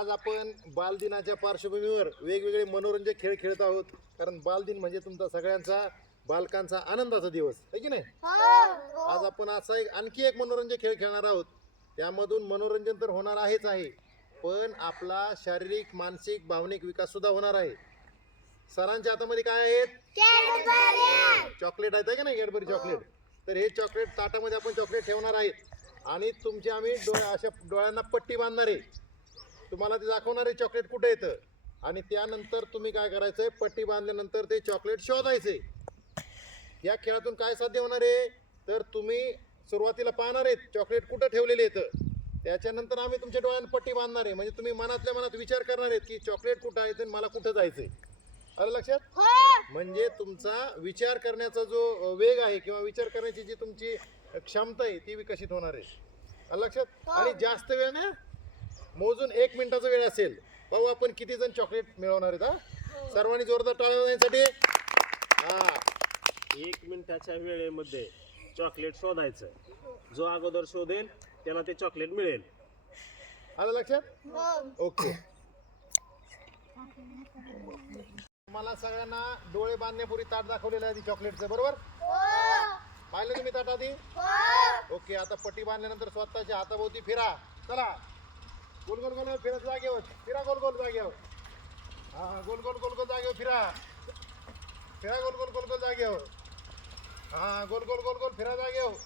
आज आपण बालदिनाच्या पार्श्वभूमीवर वेगवेगळे मनोरंजक खेळ खेळत आहोत. कारण बालदिन म्हणजे तुमचा सगळ्यांचा बालकांचा आनंदाचा दिवस आहे की नाही? आज आपण असा एक आणखी एक मनोरंजक खेळ खेळणार आहोत. त्यामधून मनोरंजन तर होणार आहेच आहे. पण आपला शारीरिक मानसिक भावनिक विकास सुद्धा होणार आहे. सरांच्या हातामध्ये काय आहेत? चॉकलेट आहेत का नाही? Cadbury chocolate. तर हे चॉकलेट ताटामध्ये आपण चॉकलेट ठेवणार आहेत. आणि तुमचे आम्ही डोळ्या अशा डोळ्यांना पट्टी बांधणार आहे. तुम्हाला ते दाखवणार आहे चॉकलेट कुठे येतं आणि त्यानंतर तुम्ही काय करायचंय? पट्टी बांधल्यानंतर ते चॉकलेट शोधायचे. या खेळातून काय साध्य होणार आहे? तर तुम्ही सुरुवातीला पाहणार आहेत चॉकलेट कुठं ठेवलेले येतं त्याच्यानंतर आम्ही तुमच्या डोळ्यांना पट्टी बांधणार आहे. म्हणजे तुम्ही मनातल्या मनात विचार करणार आहेत की चॉकलेट कुठं आहे आणि मला कुठं जायचंय. आलं लक्षात? म्हणजे तुमचा विचार करण्याचा जो वेग आहे किंवा विचार करण्याची जी तुमची क्षमता आहे ती विकसित होणार आहे. आलं लक्षात? आणि जास्त वेळ ना मोजून एक मिनिटाचा वेळ असेल पाहू आपण किती जण चॉकलेट मिळवणार आहेत हा? सर्वांनी जोरदार टाळ्या वाजवण्यासाठी हा. एक मिनिटाच्या वेळेमध्ये चॉकलेट शोधायचं. जो अगोदर शोधेल त्याला ते चॉकलेट मिळेल. आलं लक्षात? ओके. मला सगळ्यांना डोळे बांधण्यापूर्वी ताट दाखवलेलं आहे आधी चॉकलेटचं बरोबर? पाहिलं तुम्ही ताट आधी? ओके आता पट्टी बांधल्यानंतर स्वतःच्या हाताभोवती फिरा. चला. गोल गोल गोल गोल फिरत जागेवर. फिरा गोल गोल जागेवर. हा हा, गोल गोल गोल गोल जागेवर फिरा. फिरा गोल गोल गोल गोल जागेवर. हा गोल गोल गोल गोल फिरा जागेवर.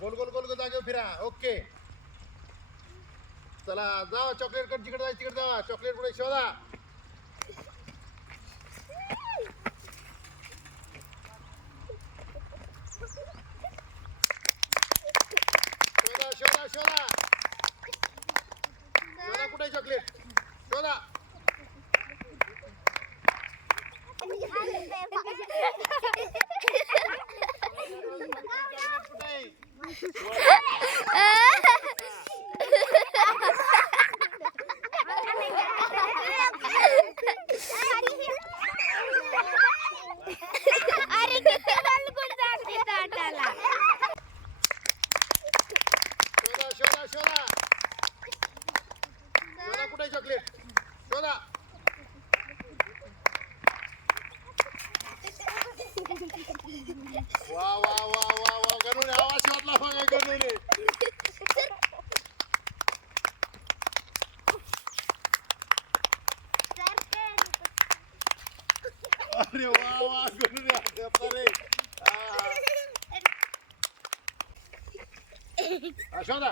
गोल गोल गोल गोल जागेवर फिरा. ओके. चला जा चॉकलेट कट जिकडे जायचं तिकडे जा. चॉकलेट पुढे शोधा. शोधा शोधा. शोधा कुठे चॉकलेट शोधा. कुठे? वा वा वा वा वा गणूने आवाज शोधला बघा गणूने अरे वा वा गणूने गप्पा रे हा, शोधा